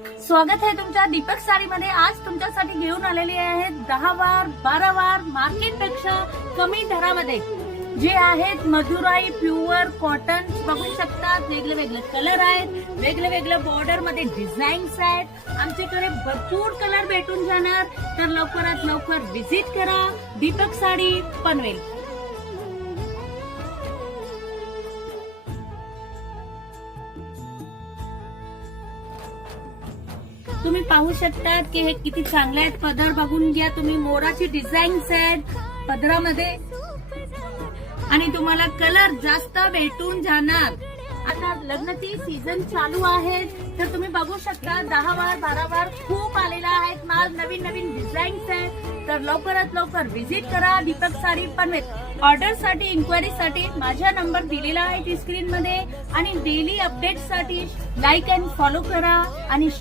स्वागत आहे तुमच्या दीपक साडीमध्ये। आज तुमच्यासाठी घेऊन आलेली आहे 10 वार 12 वार मार्केट पेक्षा कमी दरामध्ये जे आहेत मधुराई प्युअर कॉटन। बघू शकता वेगळे वेगळे कलर आहेत, वेगळे वेगळे बॉर्डर मध्ये डिझाईन्स आहेत। आमच्याकडे भरपूर कलर भेटून जाणार, तर लवकरात लवकर विजिट करा दीपक साडी पनवेल। तुम्ही पाहू शकता की हे किती चांगले आहेत। पदर बघून घ्या तुम्ही, मोराची डिझाईन्स आहेत पदरामध्ये आणि तुम्हाला कलर जास्त भेटून जाणार। आता लग्नाची सीझन चालू आहे, तर तुम्ही बघू शकता 10 वार 12 वार खूप आलेला आहे माल, नवीन नवीन डिझाईन्स आहेत। तर लवकरात लवकर विजिट करा दीपक साडी पनवेल। ऑर्डर साठी इन्क्वायरी साठी माझा नंबर दिलेला आहे ती स्क्रीन मध्ये, आणि डेली अपडेट साठी लाईक अँड फॉलो करा आणि